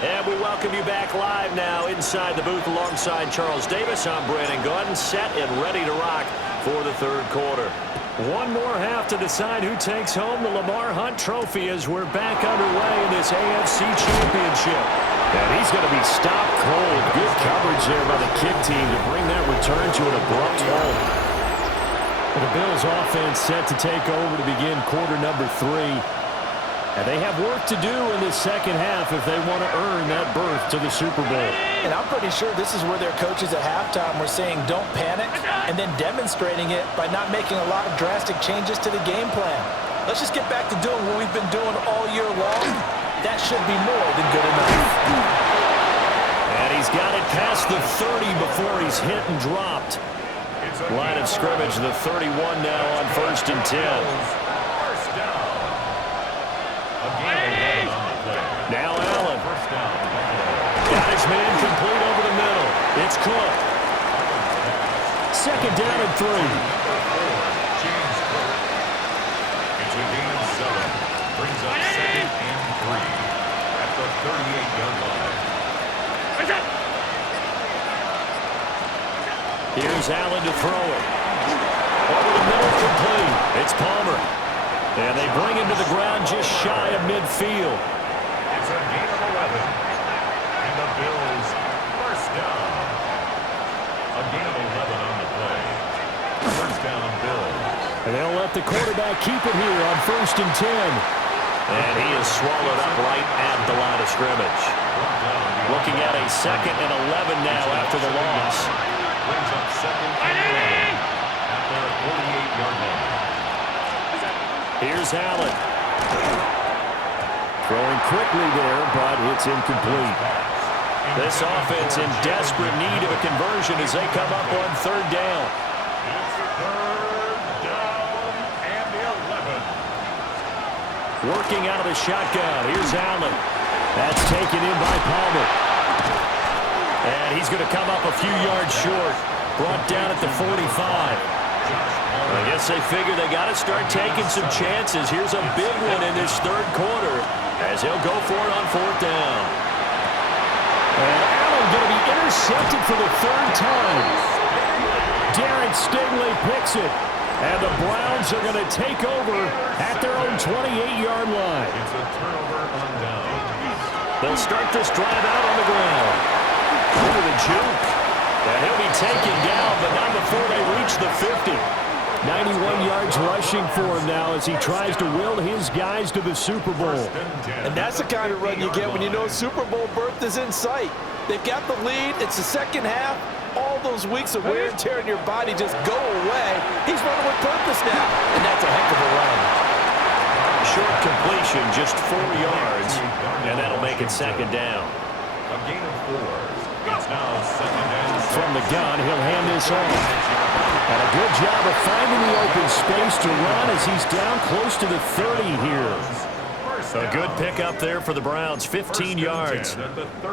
And we welcome you back live now inside the booth alongside Charles Davis. I'm Brandon Gordon, set and ready to rock for the third quarter. One more half to decide who takes home the Lamar Hunt Trophy as we're back underway in this AFC Championship. And he's going to be stopped cold. Good coverage there by the kick team to bring that return to an abrupt halt. The Bills offense set to take over to begin quarter number 3. And they have work to do in this second half if they want to earn that berth to the Super Bowl. And I'm pretty sure this is where their coaches at halftime were saying don't panic and then demonstrating it by not making a lot of drastic changes to the game plan. Let's just get back to doing what we've been doing all year long. That should be more than good enough. And he's got it past the 30 before he's hit and dropped. Line of scrimmage, the 31 now on 1st and 10. Now Allen. Got his man complete over the middle. It's Cook. Second down and 3. It's a gain of 7. Brings up 2nd and 3 at the 38-yard line. Here's Allen to throw it. Over the middle, complete. It's Palmer. And they bring him to the ground just shy of midfield. It's a gain of 11. And the Bills first down. A gain of 11 on the play. First down, Bills. And they'll let the quarterback keep it here on 1st and 10. And he is swallowed up right at the line of scrimmage. Looking at a 2nd and 11 now after the loss. Brings up 2nd and 11 at their 48-yard line. Here's Allen. Throwing quickly there, but it's incomplete. This offense in desperate need of a conversion as they come up on 3rd down. It's 3rd down and the 11. Working out of the shotgun. Here's Allen. That's taken in by Palmer. And he's going to come up a few yards short. Brought down at the 45. I guess they figure they got to start taking some chances. Here's a big one in this third quarter as he'll go for it on 4th down. And Allen going to be intercepted for the 3rd time. Darren Stingley picks it. And the Browns are going to take over at their own 28-yard line. It's a turnover on down. They'll start this drive out on the ground. Into the juke. And he'll be taken down, but not before they reach the 50. 91 yards rushing for him now as he tries to will his guys to the Super Bowl. And that's the kind of run you get when you know Super Bowl berth is in sight. They've got the lead. It's the second half. All those weeks of wear and tear in your body just go away. He's running with purpose now, and that's a heck of a run. Short completion, just 4 yards, and that'll make it 2nd down. A gain of 4. It's now 2nd and 6. From the gun, he'll hand this off. And a good job of finding the open space to run as he's down close to the 30 here. A good pickup there for the Browns, 15 yards.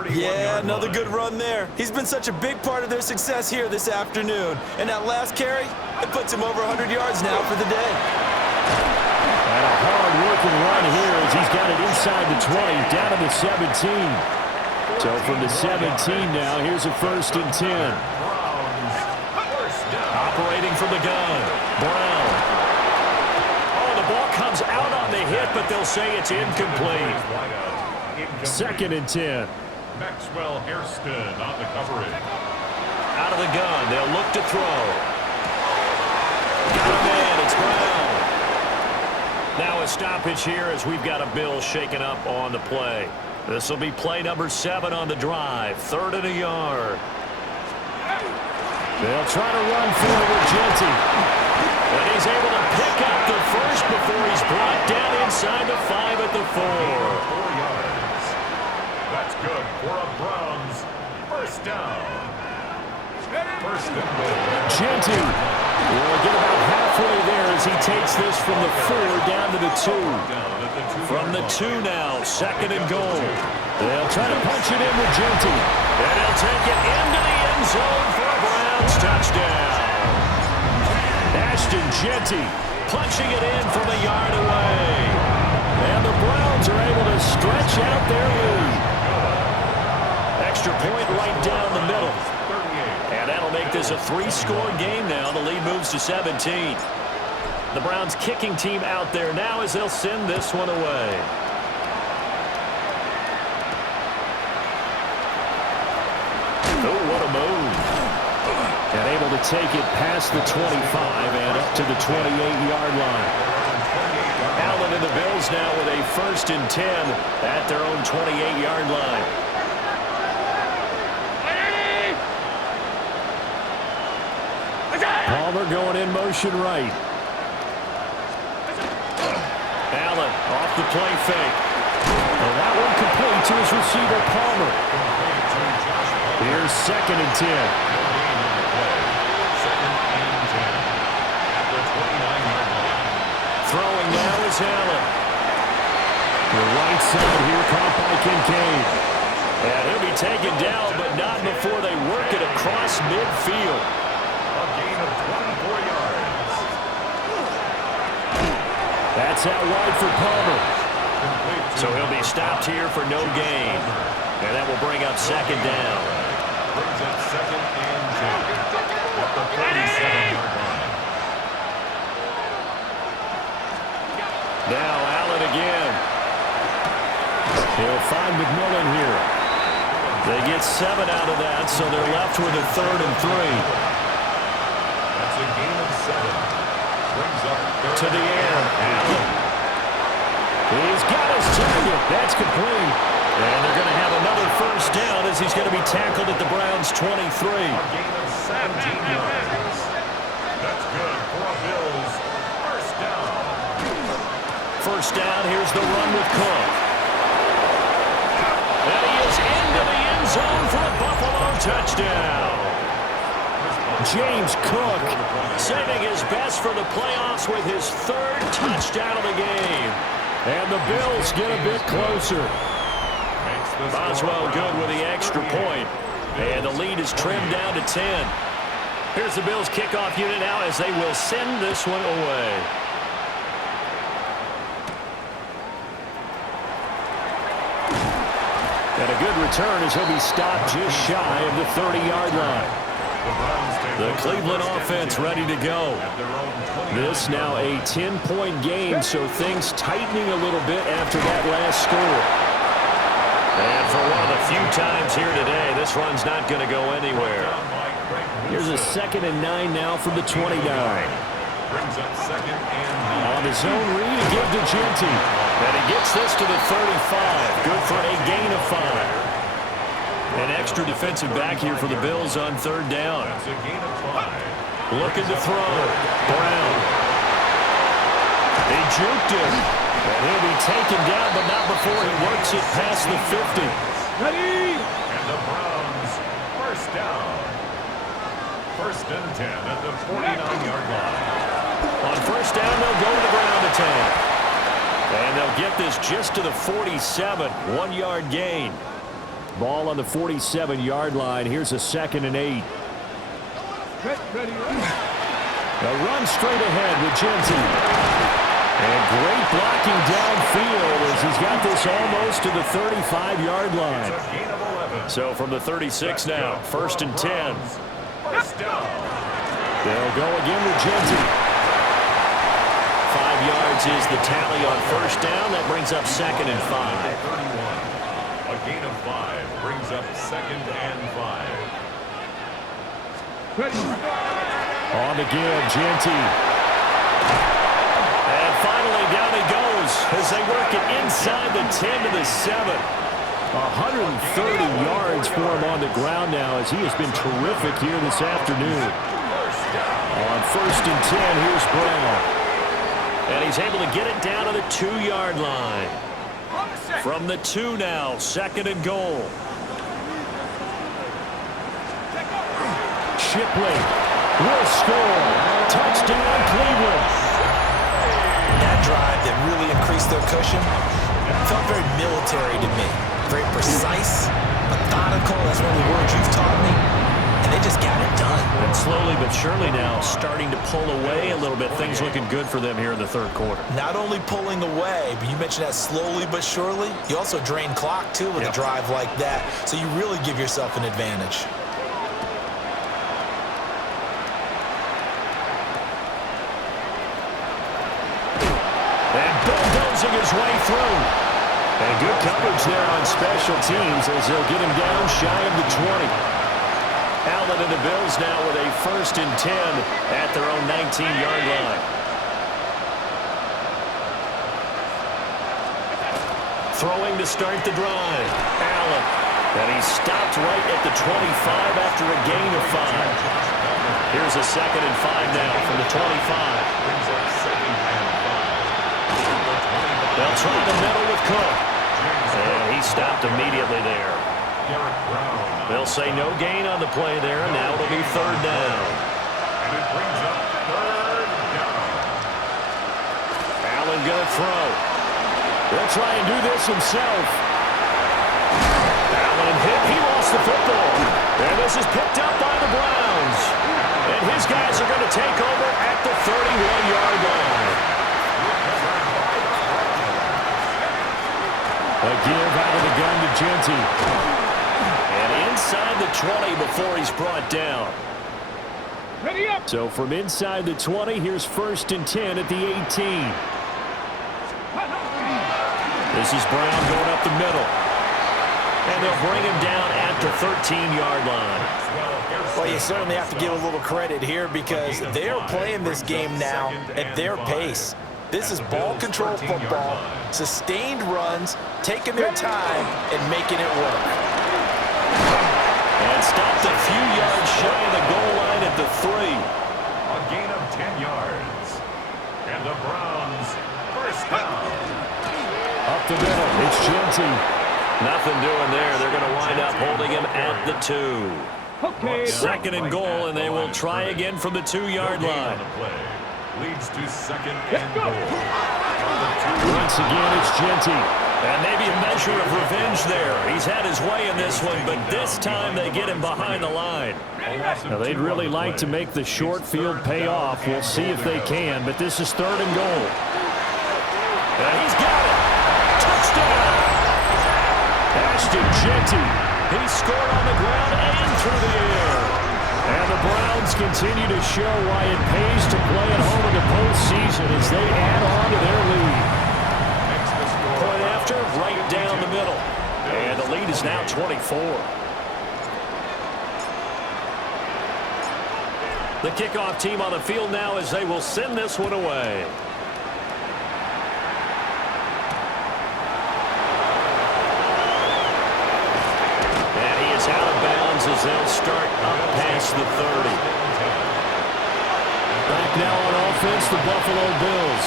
Yeah, another good run there. He's been such a big part of their success here this afternoon. And that last carry, it puts him over 100 yards now for the day. And a hard-working run here as he's got it inside the 20, down to the 17. So from the 17 now, here's a 1st and 10. Operating from the gun, Brown. Oh, the ball comes out on the hit, but they'll say it's incomplete. 2nd and 10. Maxwell Hairston on the coverage. Out of the gun, they'll look to throw. Got a man, it's Brown. Now a stoppage here as we've got a Bill shaken up on the play. This will be play number 7 on the drive, 3rd and a yard. They'll try to run for it with Genty. And he's able to pick up the first before he's brought down inside the 5 at the 4. 4 yards. That's good for a Browns first down. First and goal. Genty will get about halfway there as he takes this from the 4 down to the 2. From the 2 now, 2nd and goal. They'll try to punch it in with Genty. And he'll take it into the end zone for a Browns touchdown. Ashton Genty punching it in from a yard away. And the Browns are able to stretch out their lead. point right down the middle. And that'll make this a three-score game now. The lead moves to 17. The Browns kicking team out there now as they'll send this one away. Oh, what a move. And able to take it past the 25 and up to the 28-yard line. Allen and the Bills now with a 1st and 10 at their own 28-yard line. Palmer going in motion right. Allen off the play fake. And that one complete to his receiver, Palmer. Here's 2nd and 10. Throwing now is Allen. The right side here caught by Kincaid. And he'll be taken down, but not before they work it across midfield. A gain of 24 yards. That's out wide for Palmer. So he'll be stopped here for no gain. And that will bring up 2nd down. Brings up 2nd and 10 at the 37-yard line. Now Allen again. He'll find McMillan here. They get 7 out of that, so they're left with a 3rd and 3. That's a gain of 7. Brings up To the air. Allen. He's got his target. That's complete. And they're going to have another 1st down as he's going to be tackled at the Browns' 23. a gain of 17 yards. That's good for a Bills 1st down. 1st down, here's the run with Cook. And he is into the end zone for a Buffalo touchdown. James Cook saving his best for the playoffs with his 3rd touchdown of the game. And the Bills get a bit closer. Boswell good with the extra point. And the lead is trimmed down to 10. Here's the Bills kickoff unit now as they will send this one away. And a good return as he'll be stopped just shy of the 30-yard line. The Cleveland offense ready to go. This now a 10-point game, so things tightening a little bit after that last score. And for one of the few times here today, this run's not going to go anywhere. Here's a 2nd and 9 now from the 29. Brings up 2nd and 9. On his own read, a give to Genty. And he gets this to the 35. Good for a gain of 5. An extra defensive back here for the Bills on 3rd down. That's a gain of 5. Looking to throw. Brown. He juked him. And he'll be taken down, but not before he works it past the 50. Ready? And the Browns 1st down. 1st and 10 at the 49-yard line. On 1st down, they'll go to the ground attack. And they'll get this just to the 47. 1-yard gain. Ball on the 47-yard line. Here's a 2nd and 8. A run straight ahead with Genty. And great blocking downfield as he's got this almost to the 35-yard line. So from the 36 now, 1st and 10. 1st down. They'll go again with Genty. 5 yards is the tally on 1st down. That brings up 2nd and 5. 31. A gain of 5 brings up 2nd and 5. On again, Genty. And finally, down he goes as they work it inside the 10 to the 7. 130 yards for him on the ground now as he has been terrific here this afternoon. On 1st and 10, here's Brown. And he's able to get it down to the 2-yard line. From the 2 now, 2nd and goal. Shipley will score. Touchdown, Cleveland. That drive that really increased their cushion felt very military to me. Very precise, methodical, that's one of the words you've taught me. and they just got it done. And slowly but surely now starting to pull away a little bit. Things looking good for them here in the third quarter. Not only pulling away, but you mentioned that slowly but surely. You also drain clock, too, with a drive like that. So you really give yourself an advantage. And bulldozing his way through. And good coverage there on special teams as they'll get him down shy of the 20. Allen and the Bills now with a 1st and 10 at their own 19-yard line. Throwing to start the drive. Allen. And he stopped right at the 25 after a gain of 5. Here's a 2nd and 5 now from the 25. They'll try the middle with Cook. And he stopped immediately there. They'll say no gain on the play there. Now it'll be 3rd down. And it brings up 3rd down. Allen gonna throw. They'll try and do this himself. Allen hit. He lost the football. And this is picked up by the Browns. And his guys are going to take over at the 31-yard line. A give out of the gun to Genty. And inside the 20 before he's brought down. Ready up. So from inside the 20, here's 1st and 10 at the 18. This is Brown going up the middle. And they'll bring him down at the 13-yard line. Well, you certainly have to give a little credit here because they're playing this game now at their pace. This is ball control football, sustained runs, taking their time, and making it work. And stopped a few yards shy of the goal line at the 3. A gain of 10 yards. And the Browns, 1st down. Up the middle, it's Genty. Nothing doing there. They're going to wind up holding him at the 2. Okay. 2nd and goal, and they will try again from the 2-yard line. Leads to 2nd and goal. Once again, it's Genty. And maybe a measure of revenge there. He's had his way in this one, but this time they get him behind the line. Now, they'd really like to make the short field pay off. We'll see if they can, but this is 3rd and goal. And he's got it. Touchdown. Ashton Genty. He scored on the ground and through the air. And the Browns continue to show why it pays to play at home in the postseason as they add on to their lead. Point after, right down the middle. And the lead is now 24. The kickoff team on the field now as they will send this one away. Out of bounds as they'll start up past the 30. Back now on offense, the Buffalo Bills.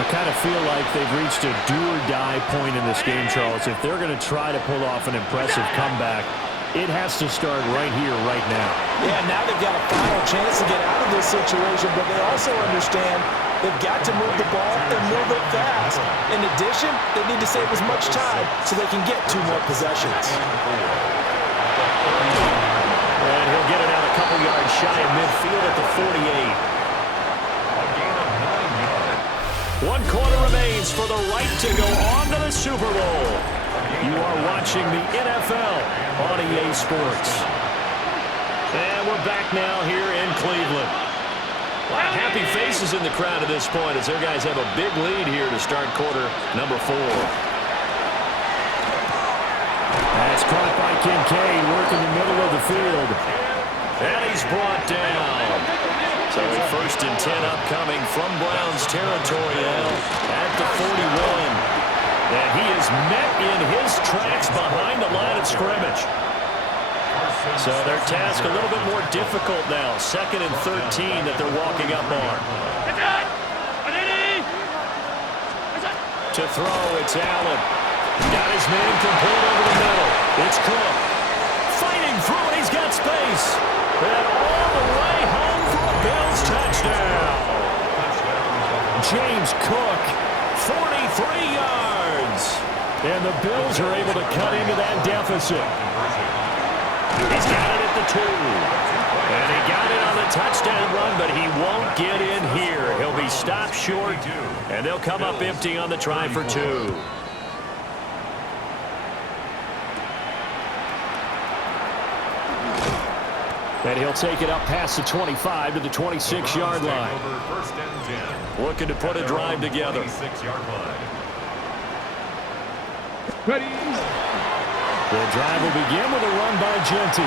I kind of feel like they've reached a do-or-die point in this game, Charles. If they're going to try to pull off an impressive comeback, it has to start right here, right now. Yeah, now they've got a final chance to get out of this situation, but they also understand they've got to move the ball and move it fast. In addition, they need to save as much time so they can get 2 more possessions. And he'll get it out a couple yards shy of midfield at the 48. A gain of 9 yards. 1 quarter remains for the right to go on to the Super Bowl. You are watching the NFL on EA Sports. And we're back now here in Cleveland. A lot of happy faces in the crowd at this point as their guys have a big lead here to start quarter number 4. That's caught by Kincaid, working the middle of the field. And he's brought down. So a 1st and 10 upcoming from Browns territory now at the 41. And he is met in his tracks behind the line of scrimmage. So their task a little bit more difficult now. 2nd and 13 that they're walking up on. To throw, it's Allen. Got his man complete over the middle. It's Cook. Fighting through it. He's got space. And all the way home for a Bills touchdown. James Cook, 43 yards. And the Bills are able to cut into that deficit. He's got it at the 2. And he got it on the touchdown run, but he won't get in here. He'll be stopped short, and they'll come up empty on the try for 2. And he'll take it up past the 25 to the 26-yard line. Looking to put a drive together. Ready. The drive will begin with a run by Genty.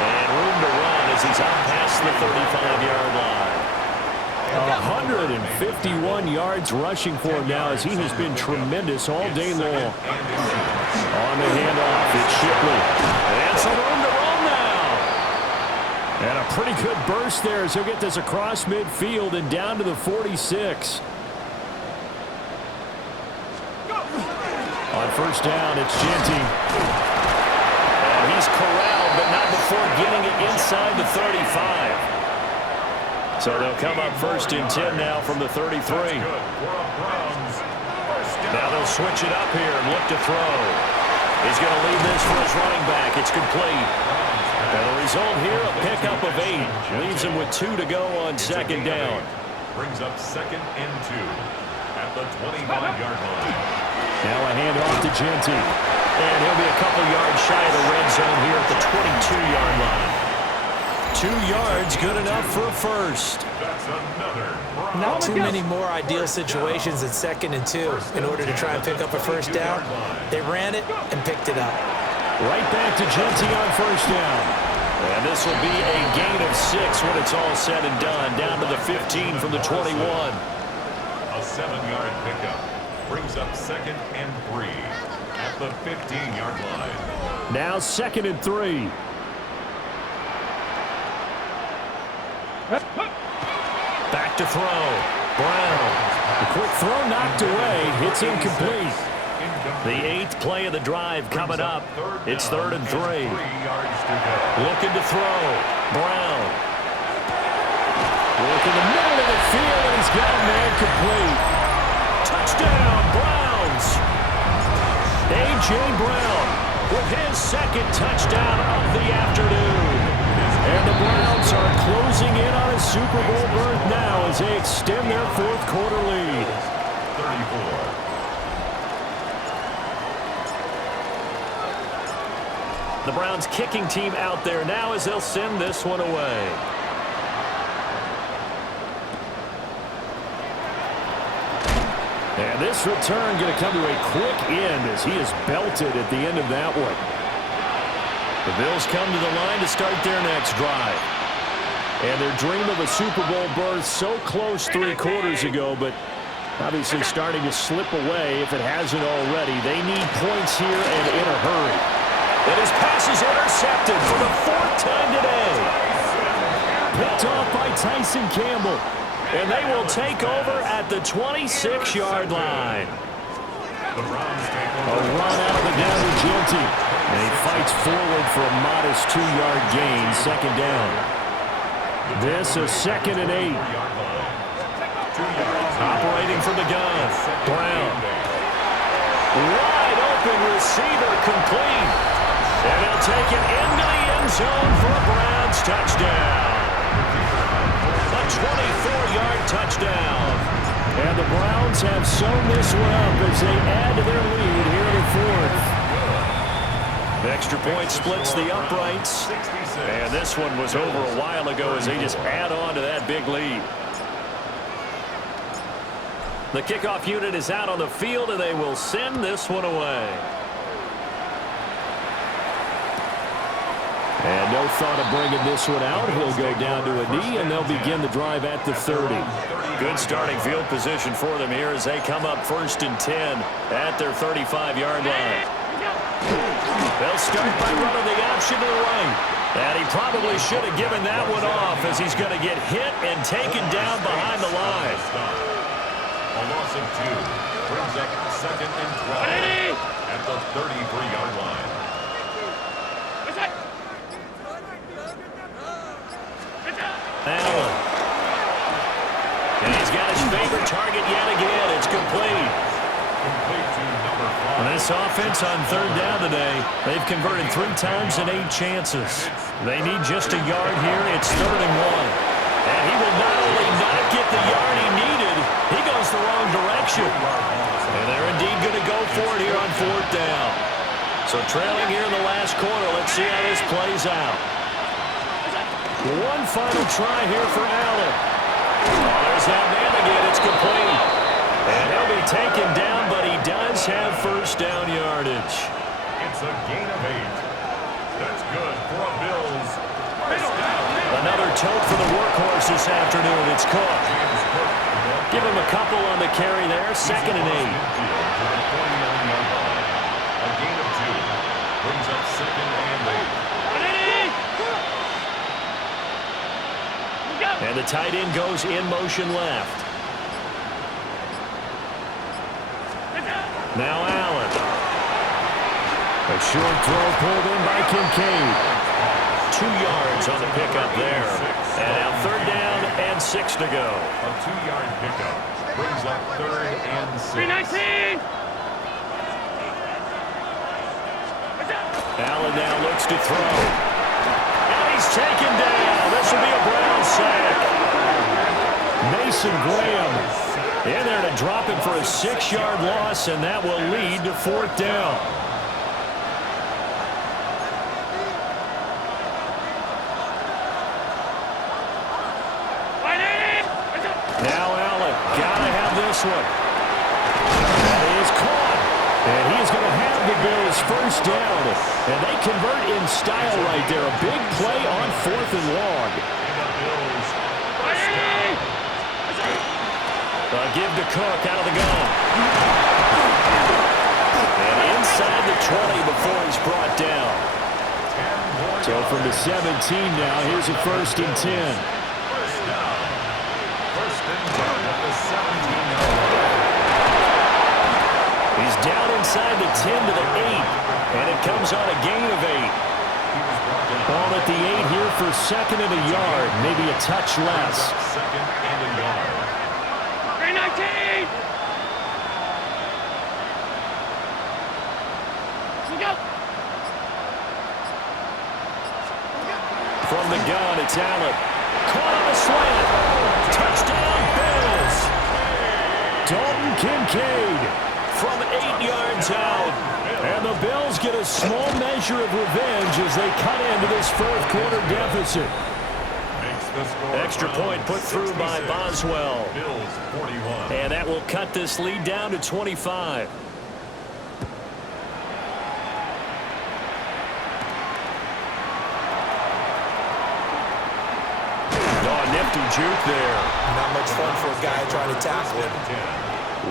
And room to run as he's out past the 35-yard line. 151 yards rushing for him now as he has been tremendous all day long. On the handoff, it's Shipley. And some room to run now. And a pretty good burst there as he'll get this across midfield and down to the 46. On first down, it's Genty. And he's corralled, but not before getting it inside the 35. So they'll come up first and 10 now from the 33. Now they'll switch it up here and look to throw. He's going to leave this for his running back. It's complete. And the result here, a pickup of 8. Leaves him with 2 to go on second down. Brings up second and 2 at the 25-yard line. Now a handoff to Genty. And he'll be a couple yards shy of the red zone here at the 22-yard line. 2 yards, good enough for a first. That's another. Not too many more ideal situations in second and 2 in order to try and pick up a first down. They ran it and picked it up. Right back to Genty on first down. And this will be a gain of 6 when it's all said and done. Down to the 15 from the 21. A 7-yard pickup brings up second and 3 at the 15-yard line. Now second and 3. Back to throw. Brown. The quick throw knocked away. It's incomplete. The 8th play of the drive coming up. It's third and 3. Looking to throw. Brown. Work in the middle of the field, and he's got a man complete. Touchdown, Browns. A.J. Brown with his second touchdown of the afternoon. And the Browns are closing in on a Super Bowl berth now as they extend their fourth quarter lead. 34. The Browns kicking team out there now as they'll send this one away. And this return going to come to a quick end as he is belted at the end of that one. The Bills come to the line to start their next drive. And their dream of a Super Bowl berth so close 3 quarters ago, but obviously starting to slip away if it hasn't already. They need points here and in a hurry. And his pass is intercepted for the 4th time today. Picked off by Tyson Campbell. And they will take over at the 26-yard line. The Browns take A over. run out of the gun to Genty. And he fights forward for a modest 2-yard gain, second down. This is second and 8. Operating from the gun. Brown. Wide open receiver complete. And he'll take it into the end zone for a Browns touchdown. A 24-yard touchdown. And the Browns have sewn this one up as they add to their lead here in the 4th. The extra point splits the uprights. And this one was over a while ago as they just add on to that big lead. The kickoff unit is out on the field, and they will send this one away. And no thought of bringing this one out. He'll go down to a knee, and they'll begin the drive at the 30. Good starting field position for them here as they come up first and 10 at their 35-yard line. They'll start by running the option to the right. And he probably should have given that one off as he's going to get hit and taken down behind the line. A loss of 2 brings up second and 12 at the 33-yard line. Allen. And he's got his favorite target yet again. It's complete. Complete to number 5. And This offense on third down today, they've converted 3 times in 8 chances. They need just a yard here. It's 3rd and 1. And he will not only not get the yard he needed, he goes the wrong direction. And they're indeed going to go for it here on 4th down. So trailing here in the last quarter, let's see how this plays out. One final try here for Allen. Oh, there's that man again. It's complete. And he'll be taken down, but he does have 1st down yardage. It's a gain of 8. That's good for a Bills. Another tote for the workhorse this afternoon. It's Cook. Give him a couple on the carry there. 2nd and 8. A gain of 2 brings up 2nd and 8. And the tight end goes in motion left. Now Allen. A short throw pulled in by Kincaid. 2 yards on the pickup there. And now 3rd down and 6 to go. A 2-yard pickup brings up 3rd and 6. 319. Allen now looks to throw. And he's taken down. This will be a Brown sack. Mason Graham in there to drop him for a 6-yard loss, and that will lead to 4th down. Now Allen, gotta have this one. That is caught. And he is going to have the Bills 1st down. And they convert in style right there. A big play on 4th and long. Give to Cook out of the gun. And inside the 20 before he's brought down. So from the 17 now, here's a 1st and 10. 1st down. 1st and 10 at the 17-yard line. He's down inside the 10 to the 8. And it comes on a gain of 8. Ball at the 8 here for 2nd and a yard. Maybe a touch less. 2nd and a yard. 319. From the gun, it's Allen. Caught on a slant. Touchdown, Bills. Dalton Kincaid from 8 yards out. And the Bills get a small measure of revenge as they cut into this 4th quarter deficit. Extra point put through by Boswell. Bills 41. And that will cut this lead down to 25. Nifty juke there. Not much fun for a guy trying to tackle him.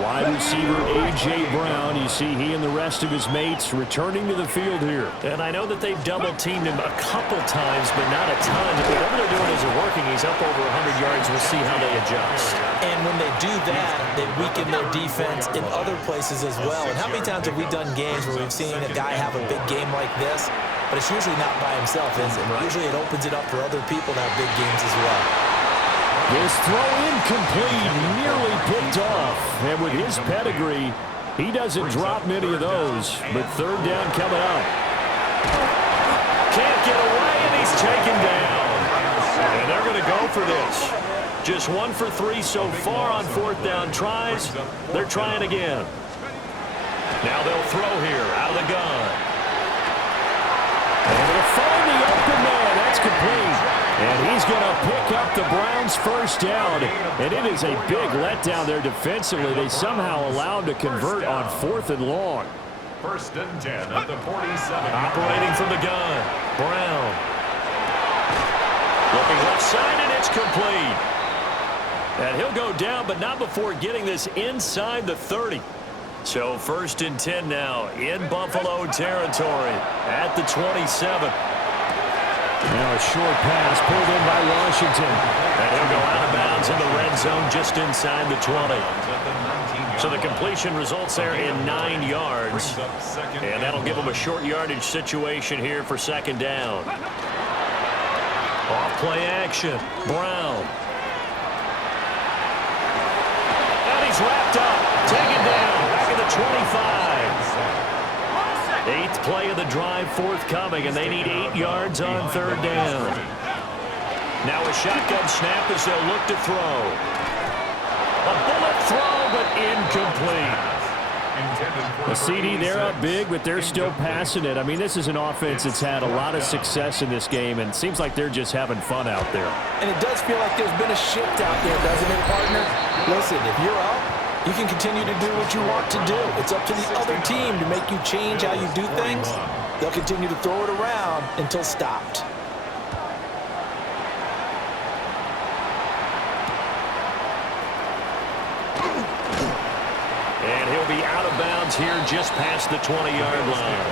Wide receiver A.J. Brown. You see he and the rest of his mates returning to the field here. And I know that they've double-teamed him a couple times, but not a ton. Whatever they're doing isn't working. He's up over 100 yards. We'll see how they adjust. And when they do that, they weaken their defense in other places as well. And how many times have we done games where we've seen a guy have a big game like this, but it's usually not by himself, is it? Usually it opens it up for other people to have big games as well. This throw incomplete, nearly picked off. And with his pedigree, he doesn't drop many of those. But 3rd down coming up. Can't get away, and he's taken down. And they're going to go for this. Just 1 for 3 so far on 4th down tries. They're trying again. Now they'll throw here out of the gun. And they'll find the open man. That's complete. And he's going to pick up the Browns' 1st down. And it is a big letdown there defensively. They somehow allowed to convert on 4th and long. 1st and 10 at the 47. Operating from the gun. Brown. Looking left side, and it's complete. And he'll go down, but not before getting this inside the 30. So 1st and 10 now in Buffalo territory at the 27. Now a short pass pulled in by Washington. And he'll go out of bounds in the red zone just inside the 20. So the completion results there in 9 yards. And that'll give them a short yardage situation here for 2nd down. Off play action. Brown. And he's wrapped up. Taken down. Back at the 25. Eighth play of the drive forthcoming, and they need 8 yards on third down. Now a shotgun snap as they'll look to throw. A bullet throw, but incomplete. The CD, they're up big, but they're still passing it. I mean, this is an offense that's had a lot of success in this game, and it seems like they're just having fun out there. And it does feel like there's been a shift out there, doesn't it, partner? Listen, if you're up, you can continue to do what you want to do. It's up to the other team to make you change how you do things. They'll continue to throw it around until stopped. And he'll be out of bounds here just past the 20-yard line.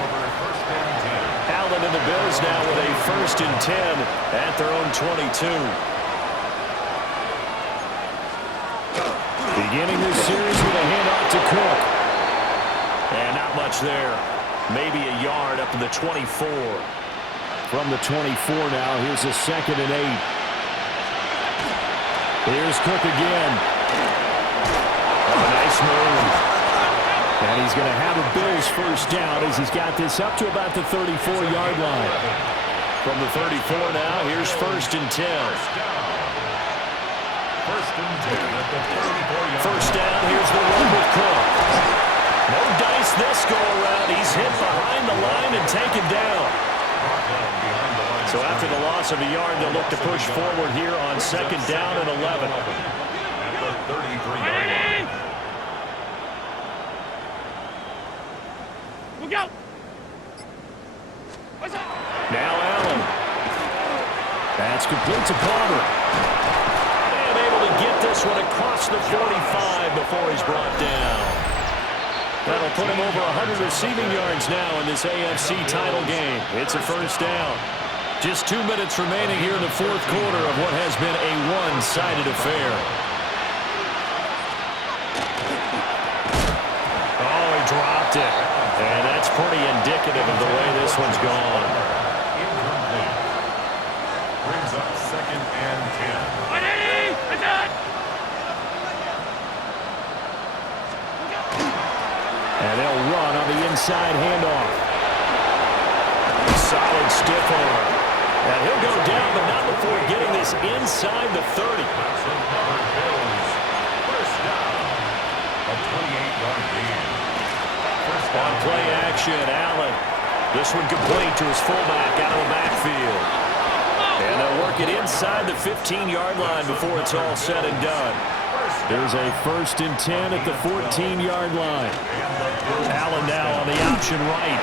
Allen and the Bills now with a 1st and 10 at their own 22. Beginning this series with a handoff to Cook. And not much there. Maybe a yard up to the 24. From the 24 now, here's a 2nd and 8. Here's Cook again. Oh, nice move. And he's going to have a Bills 1st down as he's got this up to about the 34-yard line. From the 34 now, here's 1st and 10. First down, here's the run with Cook. No dice this go-around. He's hit behind the line and taken down. So after the loss of a yard, they'll look to push forward here on 2nd down and 11. Look out! What's up? Now Allen. That's complete to Palmer. And able to get this one across the 45 before he's brought down. That'll put him over 100 receiving yards now in this AFC title game. It's a 1st down. Just 2 minutes remaining here in the 4th quarter of what has been a one-sided affair. Oh, he dropped it. And that's pretty indicative of the way this one's gone. Incomplete. Brings up 2nd and 10. 180! That's it! And they'll run on the inside handoff. Solid stiff arm. And he'll go down, but not before getting this inside the 30. Bills. 1st down. A 28-yard gain. On play action, Allen. This one complete to his fullback out of the backfield. And they'll work it inside the 15-yard line before it's all said and done. There's a 1st and 10 at the 14-yard line. Allen now on the option right.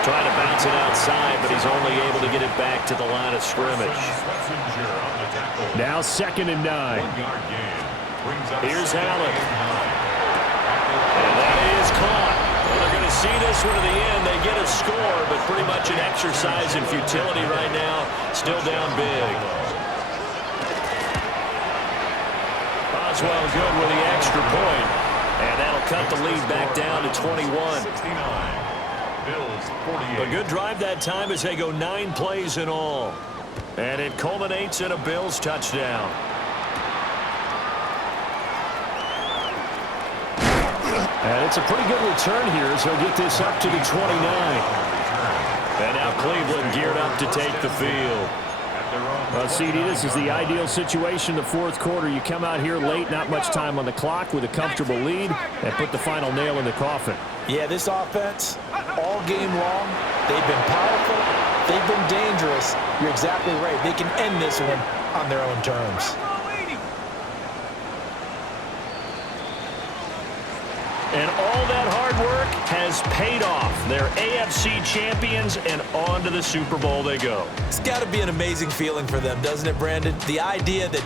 Trying to bounce it outside, but he's only able to get it back to the line of scrimmage. Now 2nd and 9. 1-yard gain. Brings up Here's 2nd Allen. and 9. And that is caught. Well, they're going to see this one to the end. They get a score, but pretty much an exercise in futility right now. Still down big. Boswell good with the extra point. And that'll cut the lead back down to 21. 69. Bills 48. A good drive that time as they go 9 plays in all. And it culminates in a Bills touchdown. And it's a pretty good return here as he'll get this up to the 29. And now Cleveland geared up to take the field. CD, this is the ideal situation in the 4th quarter. You come out here late, not much time on the clock with a comfortable lead, and put the final nail in the coffin. Yeah, this offense, all game long, they've been powerful, they've been dangerous. You're exactly right. They can end this one on their own terms. And all that hard work has paid off. They're AFC champions, and on to the Super Bowl they go. It's got to be an amazing feeling for them, doesn't it, Brandon? The idea that